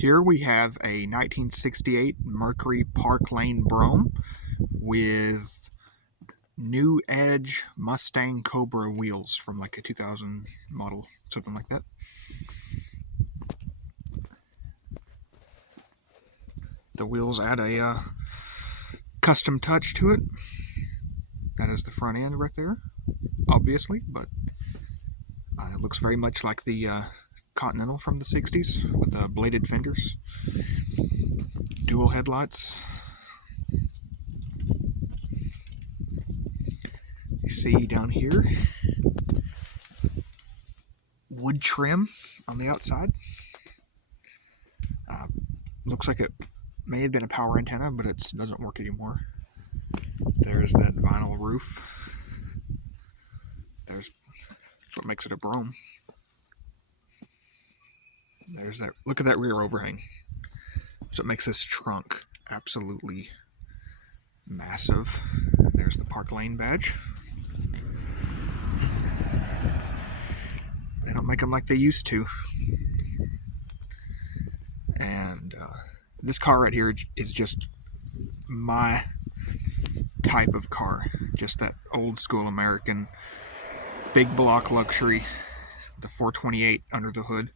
Here we have a 1968 Mercury Park Lane Brougham with new Edge Mustang Cobra wheels from like a 2000 model, something like that. The wheels add a custom touch to it. That is the front end right there, obviously, but it looks very much like the Continental from the 60s with the bladed fenders, dual headlights. You see down here, wood trim on the outside. Looks like it may have been a power antenna, but it doesn't work anymore. There's that vinyl roof. There's what makes it a Brougham. There's that. Look at that rear overhang. That's what makes this trunk absolutely massive. There's the Park Lane badge. They don't make them like they used to. And this car right here is just my type of car. Just that old school American big block luxury. The 428 under the hood.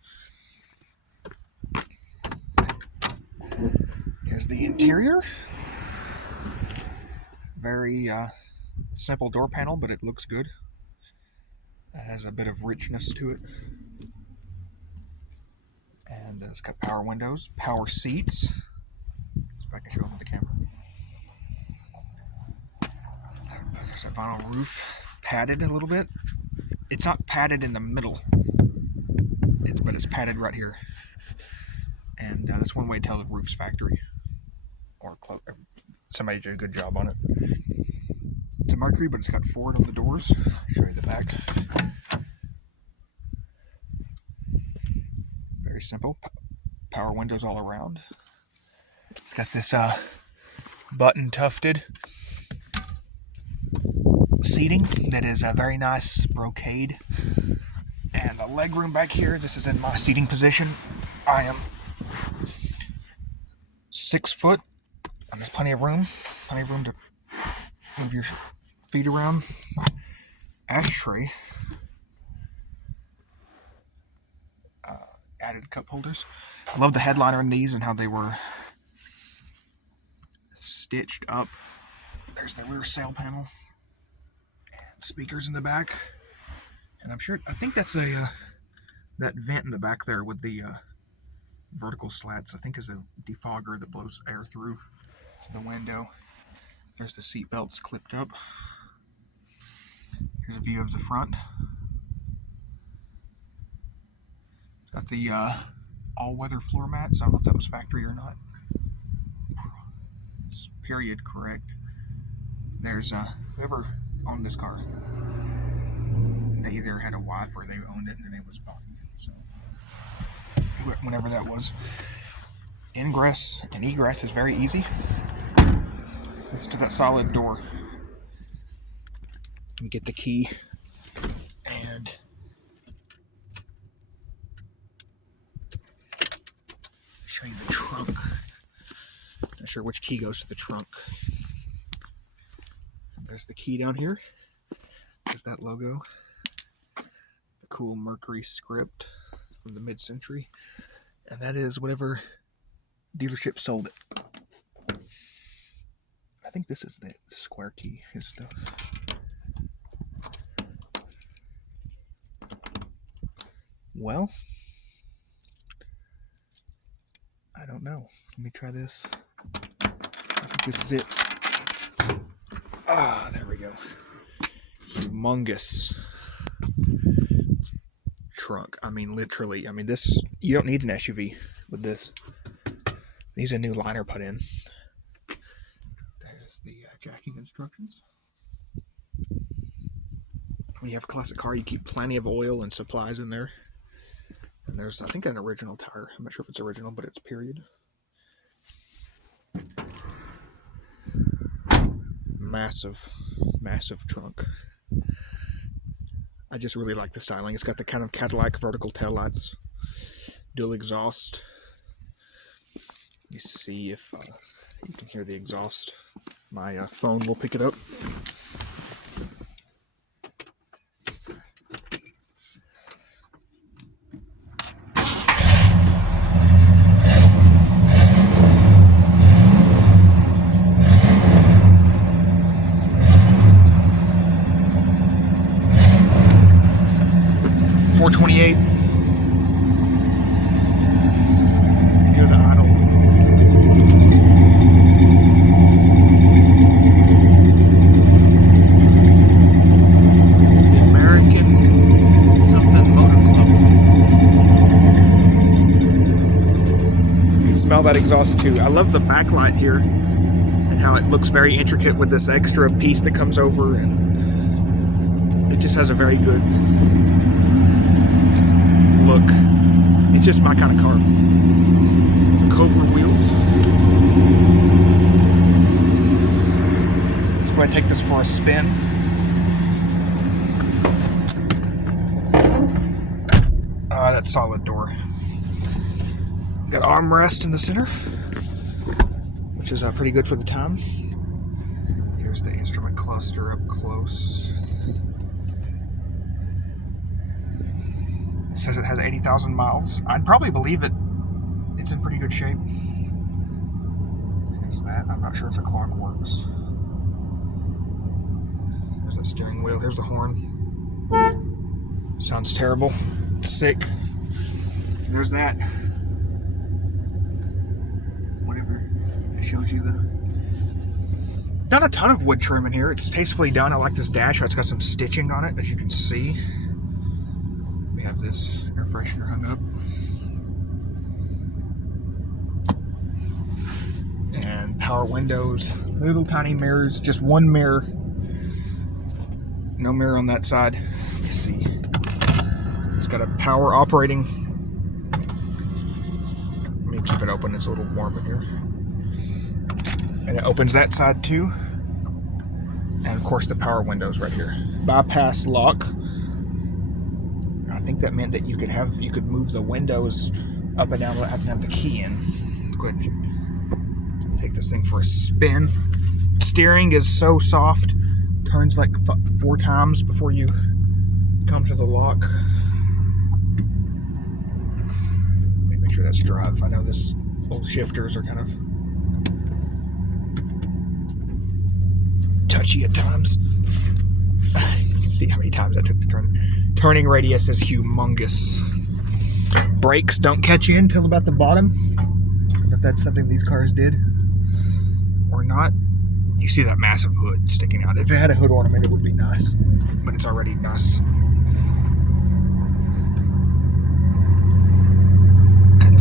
Here's the interior. Very simple door panel, but it looks good. It has a bit of richness to it. And it's got power windows, power seats. See if I can show them with the camera. There's a vinyl roof, padded a little bit. It's not padded in the middle, but it's padded right here. And that's one way to tell the roof's factory or somebody did a good job on it. It's a Mercury, but it's got Ford on the doors. I'll show you the back. Very simple. Power windows all around. It's got this button tufted seating that is a very nice brocade. And the leg room back here, this is in my seating position. I am 6 foot, and there's plenty of room to move your feet around. Ashtray, added cup holders. I love the headliner in these and how they were stitched up. There's the rear sail panel, and speakers in the back, and I think that's that vent in the back there with the vertical slats, I think is a defogger that blows air through the window. There's the seat belts clipped up. Here's a view of the front. Got the all-weather floor mats. I don't know if that was factory or not. It's period correct. There's whoever owned this car. They either had a wife or they owned it and their name was Brougham. So whenever that was. Ingress and egress is very easy. Listen to that solid door. You get the key and show you the trunk. Not sure which key goes to the trunk. There's the key down here. There's that logo. The cool Mercury script from the mid-century. And that is whatever dealership sold it. I think this is the square key, his stuff. Well, I don't know. Let me try this. I think this is it. Ah, there we go. Humongous trunk. I mean, literally. I mean, this, you don't need an SUV with this. These are new liner put in. There's the jacking instructions. When you have a classic car, you keep plenty of oil and supplies in there. And there's, I think, an original tire. I'm not sure if it's original, but it's period. Massive, massive trunk. I just really like the styling. It's got the kind of Cadillac vertical taillights, dual exhaust. me see if you can hear the exhaust. My phone will pick it up. .428. Hear the idle. The American something Motor Club. You can smell that exhaust too. I love the backlight here and how it looks very intricate with this extra piece that comes over, and it just has a very good look. It's just my kind of car. Cobra wheels. Let's go ahead and take this for a spin. That solid door. Got armrest in the center, which is pretty good for the time. Here's the instrument cluster up close. It says it has 80,000 miles. I'd probably believe it. It's in pretty good shape. There's that. I'm not sure if the clock works. There's that steering wheel. Here's the horn. Sounds terrible. It's sick. There's that. Whatever. It shows you the... Not a ton of wood trim in here. It's tastefully done. I like this dash. It's got some stitching on it, as you can see. Have this air freshener hung up, and power windows, little tiny mirrors, just one mirror, no mirror on that side. Let me see. It's got a power operating. Let me keep it open, it's a little warm in here. And it opens that side too, and of course the power windows right here. Bypass lock. I think that meant that you could move the windows up and down without having to have the key in. Let's go ahead and take this thing for a spin. Steering is so soft, turns like 4 times before you come to the lock. Let me make sure that's drive. I know this old shifters are kind of touchy at times. You can see how many times I took to turn. Turning radius is humongous. Brakes don't catch you until about the bottom. If that's something these cars did or not. You see that massive hood sticking out. If it had a hood ornament, it would be nice, but it's already nice. And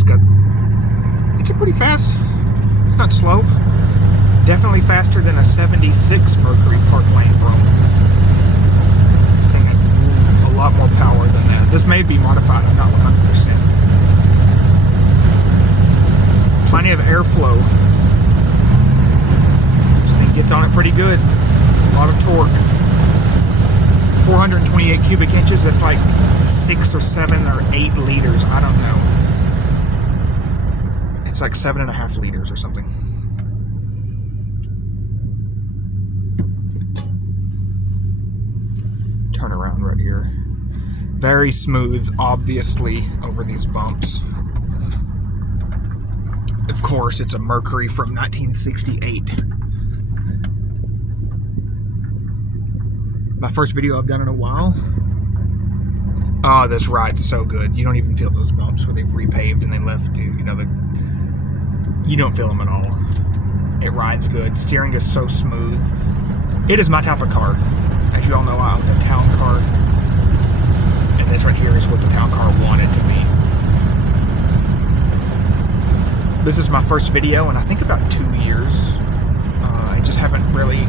it's a pretty fast. It's not slow. Definitely faster than a 76 Mercury Park Lane Brougham. A lot more power than that. This may be modified, I'm not 100%. Plenty of airflow. This thing gets on it pretty good. A lot of torque. 428 cubic inches, that's like 6 or 7 or 8 liters, I don't know. It's like 7.5 liters or something. Turn around right here. Very smooth, obviously, over these bumps. Of course, it's a Mercury from 1968. My first video I've done in a while. Oh, this ride's so good. You don't even feel those bumps where they've repaved and they left you know, you don't feel them at all. It rides good. Steering is so smooth. It is my type of car. As you all know, I own a town car. And this right here is what the town car wanted to be. This is my first video in I think about 2 years. I just haven't really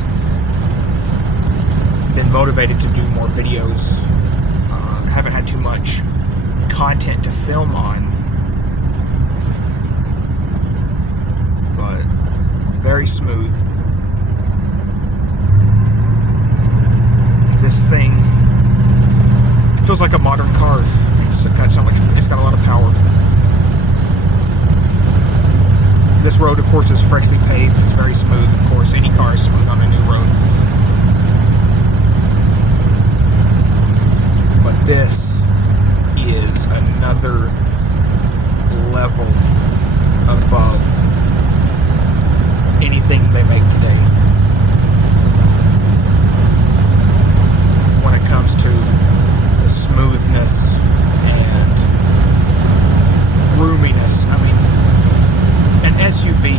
been motivated to do more videos. Haven't had too much content to film on. But very smooth. This thing feels like a modern car. It's got a lot of power. This road, of course, is freshly paved. It's very smooth. Of course, any car is smooth on a new road. But this is another level above anything they make today when it comes to the smoothness and roominess. I mean, an SUV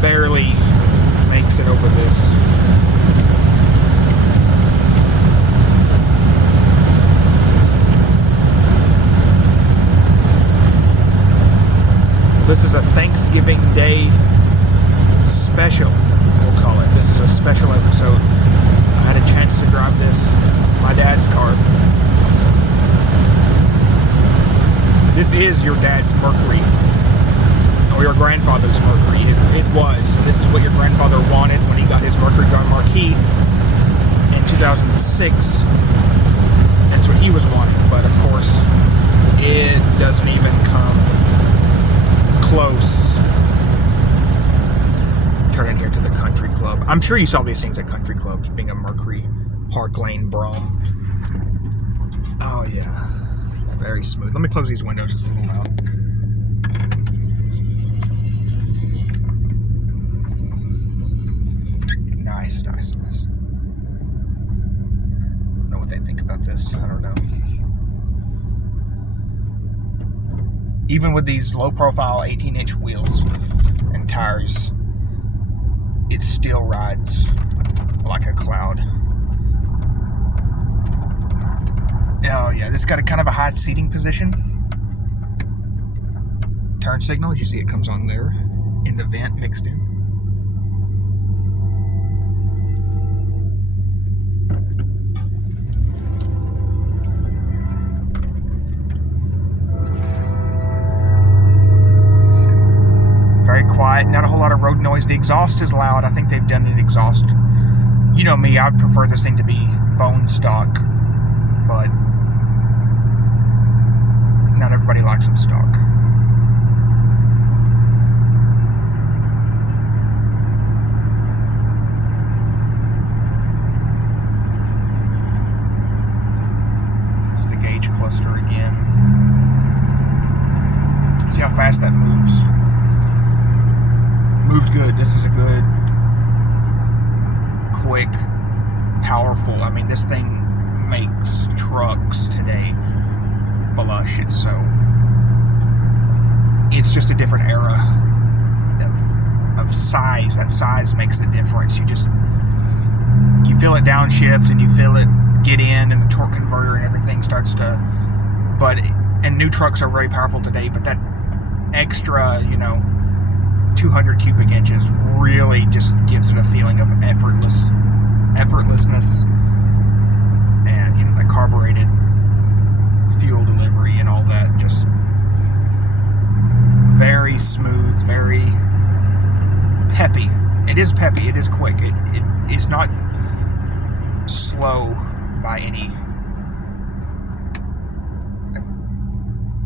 barely makes it over this. This is a Thanksgiving Day special, we'll call it. This is a special episode. I had a chance to drive this, my dad's car. This is your dad's Mercury, or your grandfather's Mercury. It was. And this is what your grandfather wanted when he got his Mercury Grand Marquis in 2006. That's what he was wanting, but of course, it doesn't even come close. Turn in here to the country club. I'm sure you saw these things at country clubs, being a Mercury, Park Lane, Brougham. Oh yeah, very smooth. Let me close these windows just a little loud. Nice. I don't know what they think about this. I don't know. Even with these low-profile 18-inch wheels and tires, it still rides like a cloud. Oh yeah, this got a kind of a high seating position. Turn signal, as you see, it comes on there in the vent mixed in. Very quiet, not a whole lot of road noise. The exhaust is loud. I think they've done an exhaust. You know me, I would prefer this thing to be bone stock, but not everybody likes them stock. There's the gauge cluster again. See how fast that moves. Moved good. This is a good, quick, powerful. I mean, this thing makes trucks today blush. It's just a different era of size. That size makes the difference. You feel it downshift and you feel it get in, and the torque converter and everything starts to. And new trucks are very powerful today, but that extra, 200 cubic inches really just gives it a feeling of effortlessness, and the carbureted fuel delivery and all that, just very smooth, very peppy. It is peppy, it is quick, it is not slow by any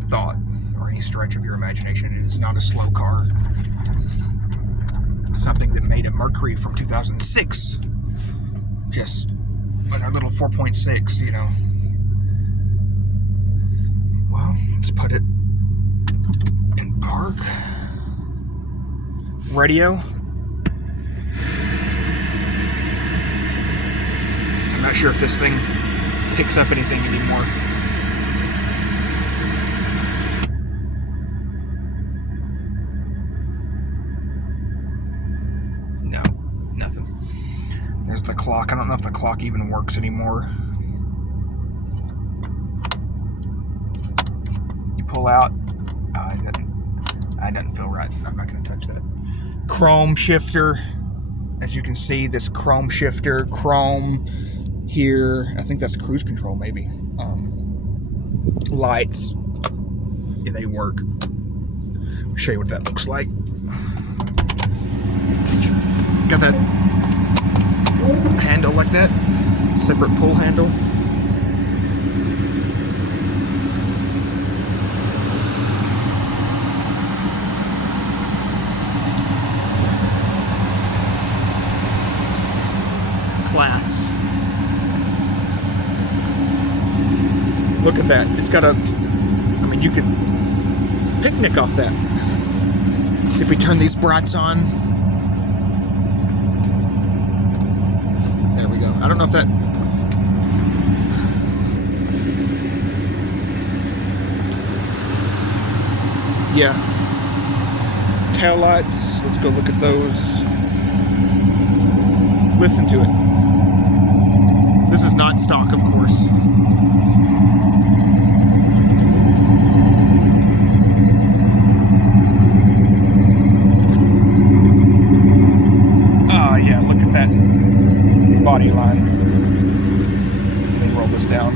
thought or any stretch of your imagination. It is not a slow car. Something that made a Mercury from 2006 just with our little 4.6, Well, let's put it in park. Radio. I'm not sure if this thing picks up anything anymore. There's the clock. I don't know if the clock even works anymore. You pull out. It doesn't feel right. I'm not going to touch that. Chrome shifter. As you can see, this chrome shifter. Chrome here. I think that's cruise control, maybe. Lights. Yeah, they work. I'll show you what that looks like. Got that handle like that, separate pull handle. gas. Look at that. It's got a, I mean, you could picnic off that. See if we turn these brats on. There we go. I don't know if that, yeah. Tail lights. Let's go look at those. Listen to it. This is not stock, of course. Ah, yeah, look at that body line. Let me roll this down.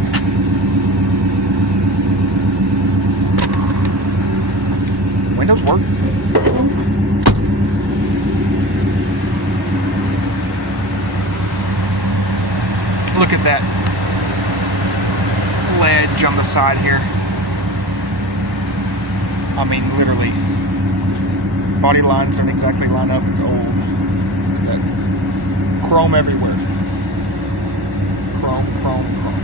Windows work. Look at that ledge on the side here. I mean, literally. Body lines don't exactly line up. It's old. That chrome everywhere. Chrome, chrome, chrome.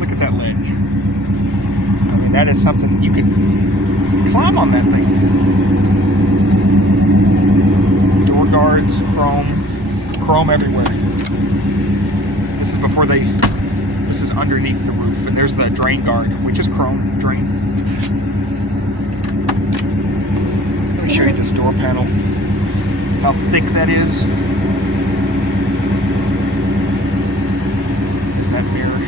Look at that ledge. I mean, that is something you could climb on that thing. Door guards, chrome everywhere. This is before this is underneath the roof, and there's the drain guard, which is chrome drain. Let me show you this door panel, how thick that is. Is that mirror?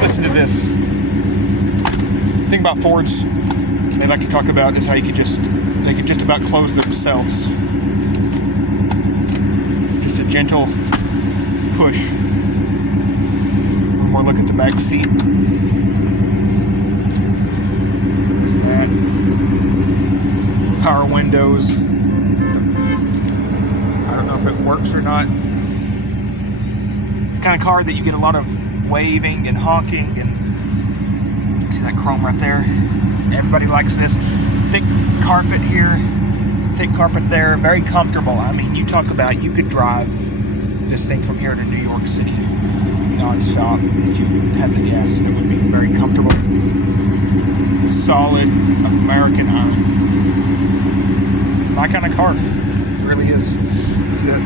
Listen to this. The thing about Fords they like to talk about is how they could just about close themselves. Just a gentle push. One more look at the back seat. There's that. Power windows. I don't know if it works or not. The kind of car that you get a lot of waving and honking, and see that chrome right there? Everybody likes this. Thick carpet here, thick carpet there, very comfortable. I mean, you talk about, you could drive this thing from here to New York City non-stop if you had the gas. It would be very comfortable. Solid American iron. My kind of car. It really is. That's it.